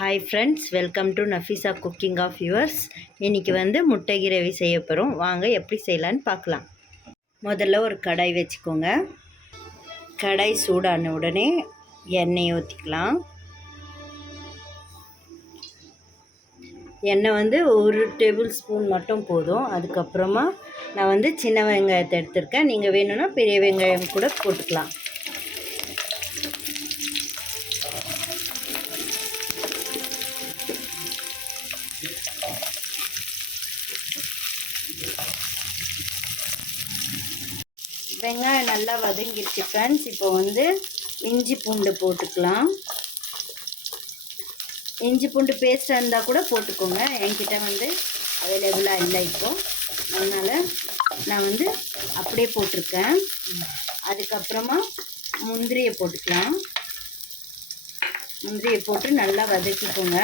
Hi friends, welcome to Nafeesa cooking of yours. இன்றைக்கி முட்டை gravy செய்ய போகிறோம். வாங்க எப்படி செய்யலான்னு பார்க்கலாம். முதல்ல ஒரு கடாய் வச்சுக்கோங்க. கடாய் சூடான உடனே எண்ணெய் ஊற்றிக்கலாம். எண்ணெய் ஒரு டேபிள் ஸ்பூன் மட்டும் போதும். அதுக்கப்புறமா நான் சின்ன வெங்காயத்தை எடுத்திருக்கேன். நீங்கள் வேணும்னா பெரிய வெங்காயம் கூட போட்டுக்கலாம். வெங்காயம் நல்லா வதங்கிடுச்சு ஃப்ரெண்ட்ஸ். இப்போ இஞ்சி பூண்டு போட்டுக்கலாம். இஞ்சி பூண்டு பேஸ்ட்டாக இருந்தால் கூட போட்டுக்கோங்க. என்கிட்ட அவைலபிளாக இல்லை இப்போது, அதனால் நான் அப்படியே போட்டிருக்கேன். அதுக்கப்புறமா முந்திரியை போட்டுக்கலாம். முந்திரியை போட்டு நல்லா வதக்கிக்கோங்க.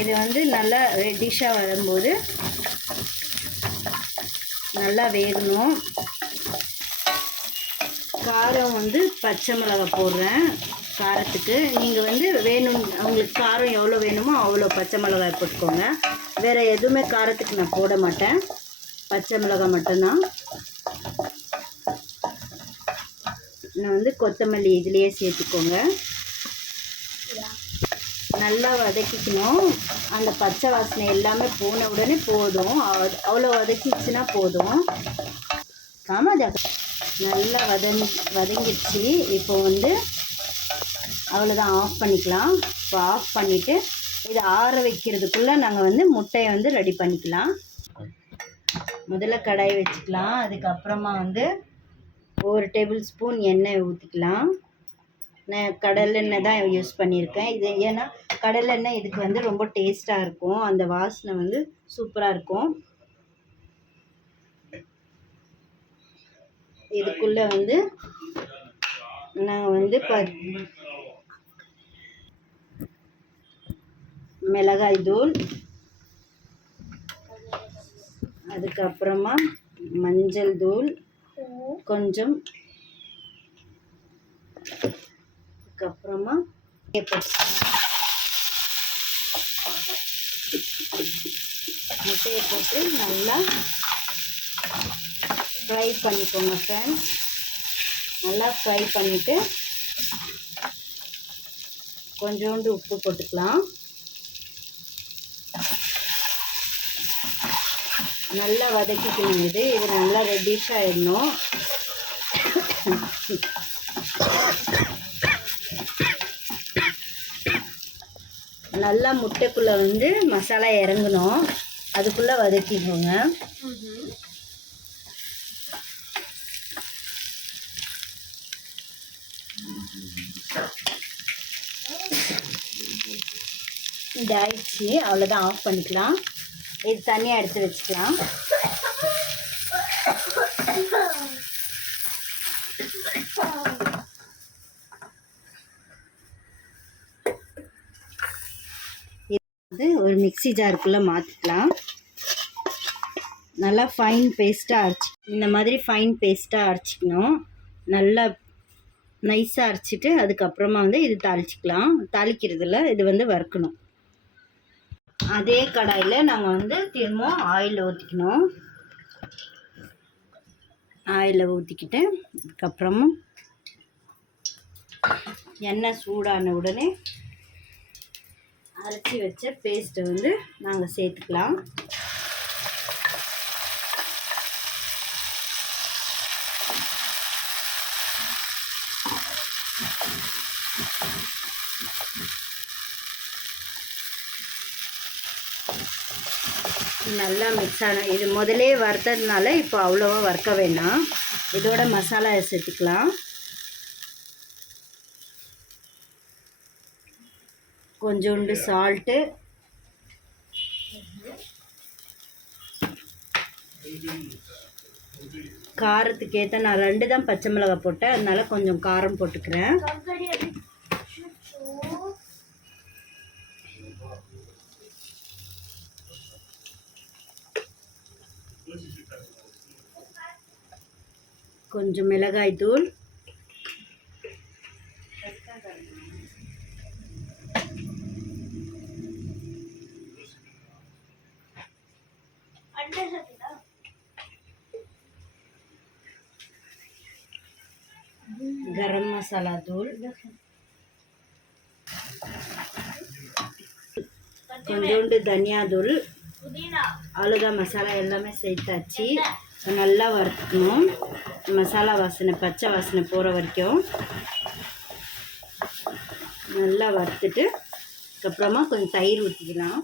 இது நல்லா ரெட்டிஷாக வரும்போது நல்லா வேகணும். காரம் பச்சை மிளகாய் போடுறேன் காரத்துக்கு. நீங்கள் வேணும், உங்களுக்கு காரம் எவ்வளோ வேணுமோ அவ்வளோ பச்சை மிளகாய் போட்டுக்கோங்க. வேறு எதுவுமே காரத்துக்கு நான் போட மாட்டேன், பச்சை மிளகாய் மட்டும்தான். நான் கொத்தமல்லி இதுலேயே சேர்த்துக்கோங்க. நல்லா வதக்கிக்கணும். அந்த பச்சை வாசனை எல்லாமே போன உடனே போதும். அவ்வளோ வதக்கிச்சுன்னா போதும். ஆமாம், நல்லா வதங்கிடுச்சு. இப்போ அவ்வளோதான், ஆஃப் பண்ணிக்கலாம். இப்போ ஆஃப் பண்ணிவிட்டு இதை ஆற வைக்கிறதுக்குள்ளே நாங்கள் முட்டையை ரெடி பண்ணிக்கலாம். முதல்ல கடாய் வச்சுக்கலாம். அதுக்கப்புறமா ஒரு டேபிள் ஸ்பூன் எண்ணெய் ஊற்றிக்கலாம். நான் கடலெண்ணெய் தான் யூஸ் பண்ணியிருக்கேன். இது ஏன்னா கடலெண்ணெய் இதுக்கு ரொம்ப டேஸ்ட்டாக இருக்கும். அந்த வாசனை சூப்பராக இருக்கும். இதுக்குள்ளே நாங்கள் மிளகாய் தூள், அதுக்கப்புறமா மஞ்சள் தூள் கொஞ்சம், அதுக்கப்புறமா முட்டையை போட்டு நல்லா ஃப்ரை பண்ணிக்கோங்க ஃப்ரெண்ட்ஸ். நல்லா ஃப்ரை பண்ணிவிட்டு கொஞ்சோண்டு உப்பு போட்டுக்கலாம். நல்லா வதக்கிக்கணும். இது நல்லா ரெட்டிஷ் ஆகிடணும். நல்லா முட்டைக்குள்ளே மசாலா இறங்கணும். அதுக்குள்ளே வதக்கிக்கோங்க. இது ஆயிடுச்சு, அவ்வளோதான், ஆஃப் பண்ணிக்கலாம். இது தனியாக எடுத்து வச்சுக்கலாம். ஒரு மிக்ஸி ஜாருக்குள்ளே மாற்றிக்கலாம். நல்லா ஃபைன் பேஸ்ட்டாக அரைச்சி, இந்த மாதிரி ஃபைன் பேஸ்ட்டாக அரைச்சிக்கணும். நல்லா நைஸாக அரைச்சிட்டு அதுக்கப்புறமா இது தாளிச்சிக்கலாம். தாளிக்கிறதுல இது வறுக்கணும். அதே கடாயில் நாங்கள் திரும்பவும் ஆயில் ஊற்றிக்கணும். ஆயிலை ஊற்றிக்கிட்டு அதுக்கப்புறமா எண்ணெய் சூடான உடனே அரைச்சி வச்ச பேஸ்ட்டை நாங்கள் சேர்த்துக்கலாம். நல்லா மிக்ஸ் ஆன இது முதலே வறுத்ததுனால இப்போ அவ்வளோவா வறுக்க வேண்டாம். இதோட மசாலா சேர்த்துக்கலாம். கொஞ்சோண்டு சால்ட்டு, காரத்துக்கு ஏற்ற நான் 2 தான் பச்சை மிளகாய் போட்டேன், அதனால கொஞ்சம் காரம் போட்டுக்கிறேன். கொஞ்சம் மிளகாய் தூள், கரம் மசாலா தூள், கொஞ்சோண்டு தனியா தூள், அவ்வளோதான். மசாலா எல்லாமே சேர்த்தாச்சு. நல்லா வறுக்கணும். மசாலா வாசனை, பச்சை வாசனை போகிற வரைக்கும் நல்லா வறுத்துட்டு அதுக்கப்புறமா கொஞ்சம் தயிர் ஊற்றிக்கலாம்.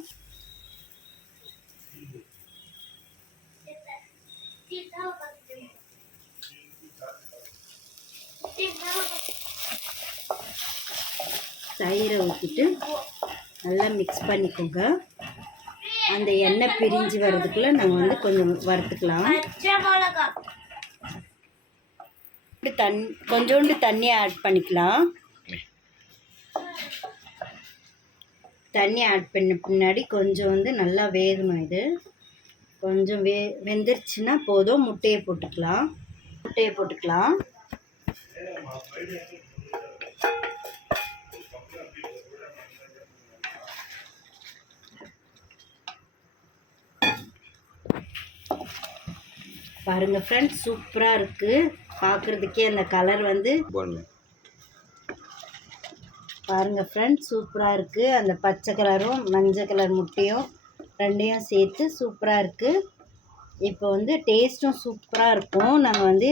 தயிரை ஊற்றிட்டு நல்லா மிக்ஸ் பண்ணிக்கோங்க. அந்த எண்ணெய் பிரிஞ்சு வர்றதுக்குள்ளே நாங்கள் வந்து கொஞ்சம் வறுத்துக்கலாம். கொஞ்சோண்டு தண்ணி ஆட் பண்ணிக்கலாம். தண்ணி ஆட் பண்ண பின்னாடி கொஞ்சம் வந்து நல்லா வேகணும். இது கொஞ்சம் வெந்துருச்சுன்னா போதும். முட்டையை போட்டுக்கலாம். பாருங்க ஃப்ரெண்ட்ஸ், சூப்பராக இருக்குது. பார்க்குறதுக்கே அந்த கலர் வந்து பாருங்க ஃப்ரெண்ட்ஸ், சூப்பராக இருக்குது. அந்த பச்சை கலரும் மஞ்சள் கலர் முட்டையும் ரெண்டையும் சேர்த்து சூப்பராக இருக்குது. இப்போ வந்து டேஸ்ட்டும் சூப்பராக இருக்கும். நாங்கள் வந்து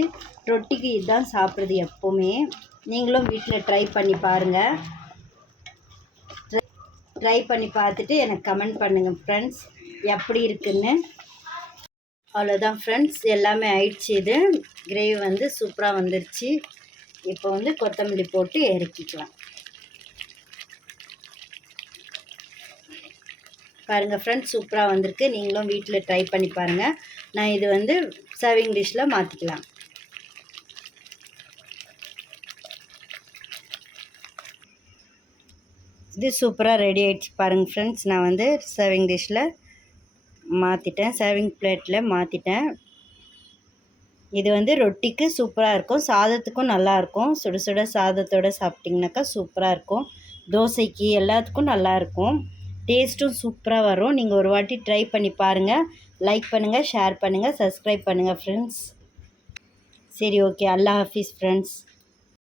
ரொட்டிக்கு இதுதான் சாப்பிட்றது எப்போவுமே. நீங்களும் வீட்டில் ட்ரை பண்ணி பாருங்கள். ட்ரை பண்ணி பார்த்துட்டு எனக்கு கமெண்ட் பண்ணுங்கள் ஃப்ரெண்ட்ஸ், எப்படி இருக்குன்னு. அவ்வளோதான் ஃப்ரெண்ட்ஸ், எல்லாமே ஆயிடுச்சு. இது கிரேவி வந்து சூப்பராக வந்துருச்சு. இப்போ வந்து கொத்தமல்லி போட்டு இறக்கிக்கலாம். பாருங்கள் ஃப்ரெண்ட்ஸ், சூப்பராக வந்திருக்கு. நீங்களும் வீட்டில் ட்ரை பண்ணி பாருங்கள். நான் இது வந்து சர்விங் டிஷ்ஷில் மாற்றிக்கலாம். இது சூப்பராக ரெடி ஆகிடுச்சு. பாருங்கள் ஃப்ரெண்ட்ஸ், நான் வந்து சர்விங் டிஷ்ஷில் மாற்றிட்டேன். சர்விங் பிளேட்டில் மாற்றிட்டேன். இது வந்து ரொட்டிக்கு சூப்பராக இருக்கும். சாதத்துக்கும் நல்லாயிருக்கும். சுட சுட சாதத்தோடு சாப்பிட்டிங்கனாக்கா சூப்பராக இருக்கும். தோசைக்கு எல்லாத்துக்கும் நல்லாயிருக்கும். டேஸ்ட்டும் சூப்பராக வரும். நீங்கள் ஒரு வாட்டி ட்ரை பண்ணி பாருங்கள். லைக் பண்ணுங்கள், ஷேர் பண்ணுங்கள், சப்ஸ்கிரைப் பண்ணுங்கள் ஃப்ரெண்ட்ஸ். சரி, ஓகே. அல்லாஹ் ஹாஃபிஸ் ஃப்ரெண்ட்ஸ்.